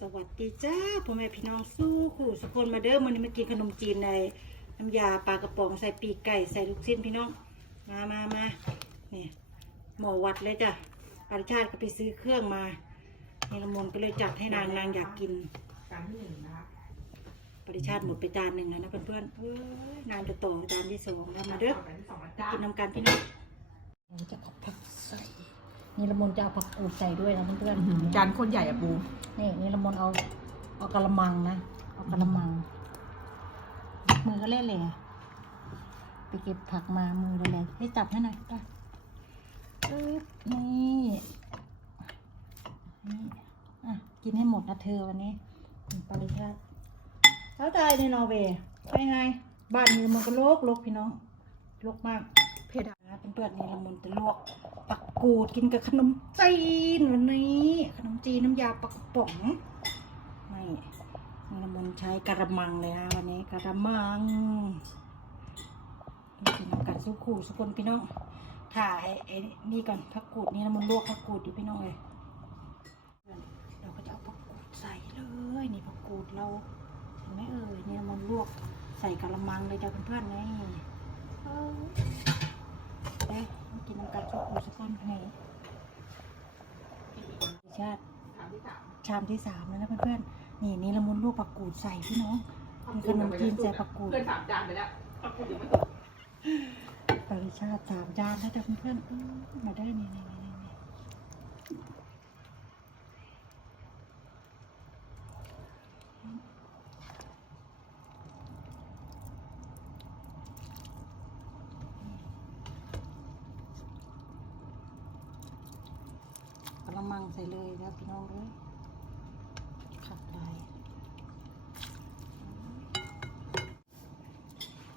สวัสดีจ้าพ่อแม่พี่น้องสู้ขู่สุกคนมาเด้อมันนี้มากินขนมจีนในน้ำยาปลากระป๋องใส่ปีกไก่ใส่ลูกชิ้นพี่น้องมามามานี่หมอวัดเลยจ้ะปาริชาติก็ไปซื้อเครื่องมาเนรมนก็เลยจัดให้นางนางอยากกินจานที่หนึ่งนะคะปริชาติหมดไปจานหนึ่งแล้วนะเพื่อนๆเอ้ยนานจะต่อจานที่สองแล้วมาเด้อจานที่สองนะจ๊ะกินน้ำกันพี่น้องเราจะเอาผักใส่ นี่ละมนจะเอาผักกูดใส่ด้วยนะเพื่อนๆจานคนใหญ่อะปูนี่นี่ละมนเอาเอากระมังนะเอากระมัง มือก็เล่นเลยไปเก็บผักมามือเลยเลยให้จับให้หน่อยได้ปึ๊บนี่นี่อะกินให้หมดนะเธอวันนี้ปริชาติแล้วตายในนอร์เวย์ไปไงบ้านมือมันก็โลกโลกพี่น้องโลกมากเผ็ดอะนะเป็นเพื่อนๆนี่ละมุนจะลวกปัก กูดกินกับขนมจีนวันนี้ ขนมจีนน้ำยาปักกระป๋องนี่นี่ละมุนใช้กระมังเลยนะวันนี้กระมังกินน้ำกันสู้คู่สุกคนพี่น้องถ่ายไอ้นี่ก่อนผักกูดนี่ละมุนลวกผักกูดดิพี่น้องเลยเราก็จะเอาผักกูดใส่เลยนี่ผักกูดเราเห็นไหมเอ่ยนี่ละมุนลวกใส่กระมังเลยจ้ะเพื่อนๆนี่ กินน้ำกันสักคนสักคนให้ชาติจานที่สามชามที่สามแล้วนะเพื่อนๆ นี่นี่ละมุนลูกปักกูดใส่พี่น้องมีขนมจีนใส่ปักกูดเกินสามจานไปแล้วปักกูดยังไม่ตกปริชาติสามจานแล้วจ้ะเพื่อนๆอื้อมาได้นี่นี่นี่นี่กระ มังใส่เลยนะพี่น้องเลยขัดลาย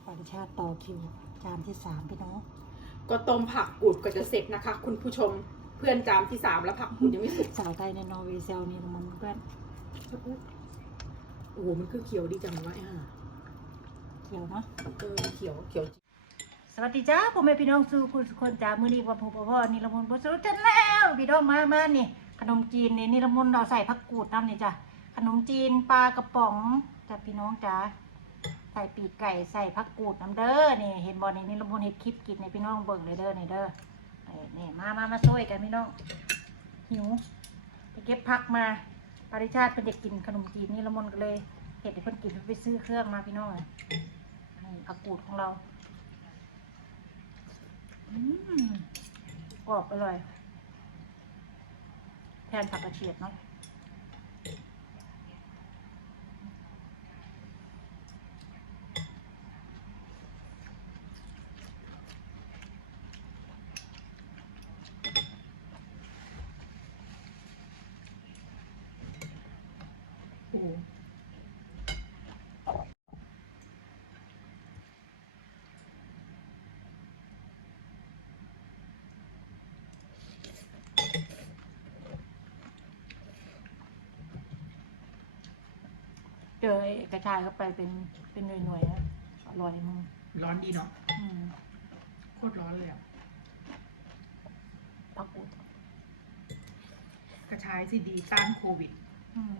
ปริชาติต่อคิว จานที่สามพี่น้อง ก็ต้มผักกูดก็จะเสร็จนะคะ คุณผู้ชมเพื่อนจานที่สามแล้วผักกูดยังไม่สุกสาวไทยในนอร์เวย์เซลนี่มันเพื่อนโอ้โหมันคือเขียวดีจังวะไอ้ห่าเขียวเนาะเออเขียวเขียวจริงส วัสดีจ้าพ่อแม่พี่น้องสู่คุณสุคนจ้ามื้อนี้วันพ่อพ่อนี่ละมุนบ่สู้จันแล้วพี่น้องมามานี่ ขนมจีนนี่นี่ละมุนเราใส่ผักกูดน้ำนี่จ้ะขนมจีนปลากระป๋องจ้ะพี่น้องจ้าใส่ปีกไก่ใส่ผักกูดน้ำเด้อนี่เห็นบ่นี่นี่ละมุนเห็ดคลิปกินในพี่น้องเบิ่งเลยเด้อนี่เด้อนี่นี่มามามาช่วยกันพี่น้องหิวไปเก็บผักมาปริชาติเป็นเด็กกินขนมจีนนี่ละมุนก็เลยเห็ดให้เพิ่นกินไปซื้อเครื่องมาพี่น้องนี่ผักกูดของเรา กรอบอร่อย แทนผักกระเฉดเนาะ อไอ้กระชายเข้าไปเป็นเป็นหน่วยๆนะอร่อยมึงร้อนดีเนาะอืมโคตรร้อนเลยอะผักกูดกระชายสิดีต้านโควิด อืม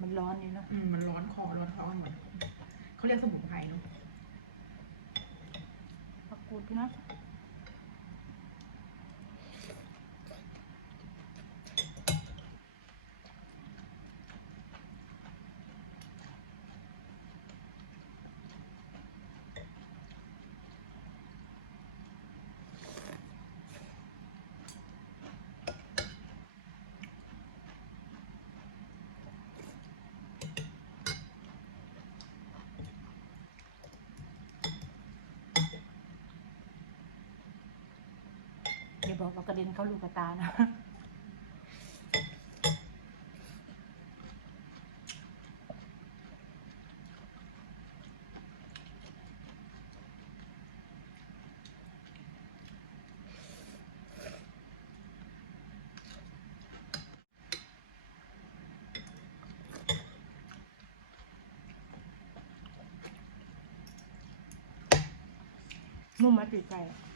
มันร้อนนี่เนาะอืมมันร้อนคอร้อนท้องกันหมดเขาเรียกสมุนไพรเนาะผักกูดพี่นะ บอกว่ากระเด็นเข้าลูกตานะนุ่มมปีกไก่อ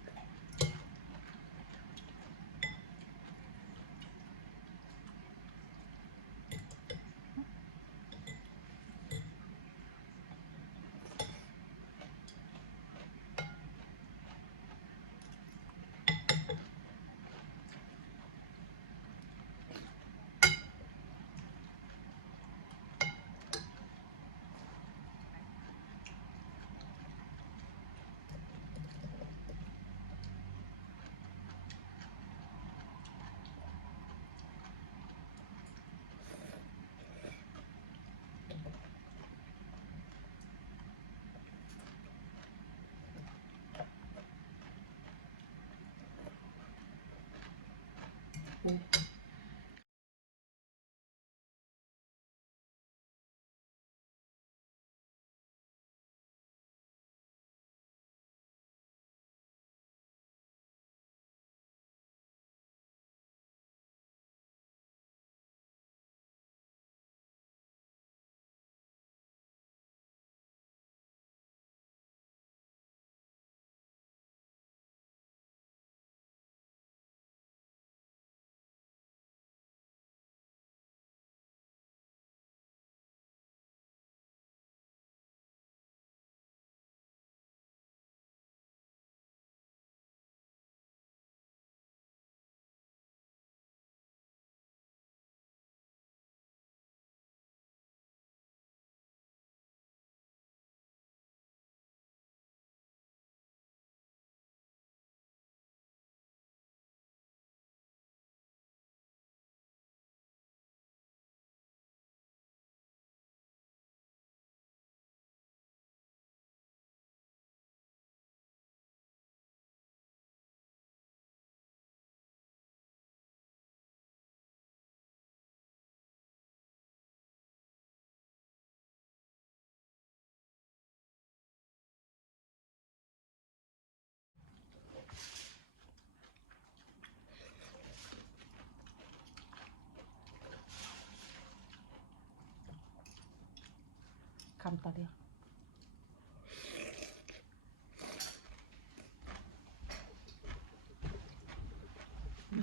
คำต่อเดียว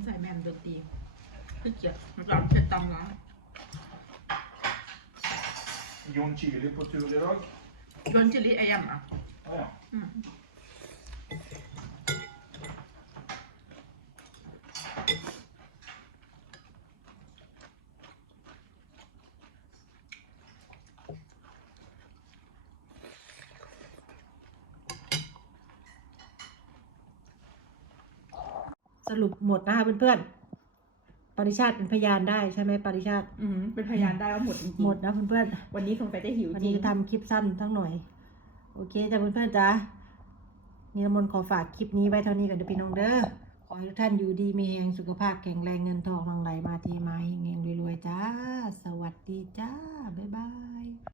ใส่แมนดนตรีขี้เกียจหลังเสร็จตำแล้ว John Chili på tur idag. โยนชิลลี่ไอแอมอะ Ah, ja. อืม สรุปหมดนะคะเพื่อนๆ ปริชาติเป็นพยานได้ใช่ไหมปริชาติ อืมเป็นพยานได้ว่าหมดจริงๆหมดนะเพื่อนวันนี้คงไปได้หิวๆวันจรินี้งจะทำคลิปสั้นทั้งหน่อย โอเคจ้ะเพื่อนๆจ้ะมีน้ำมนต์ขอฝากคลิปนี้ไว้เท่านี้กันเด้อพี่น้องเด้อ ขอให้ทุกท่านอยู่ดีมีแรงสุขภาพแข็งแรงเงินทองหลังไหลมาเทีมาเฮงๆรวยๆจ้า สวัสดีจ้า บ๊ายบาย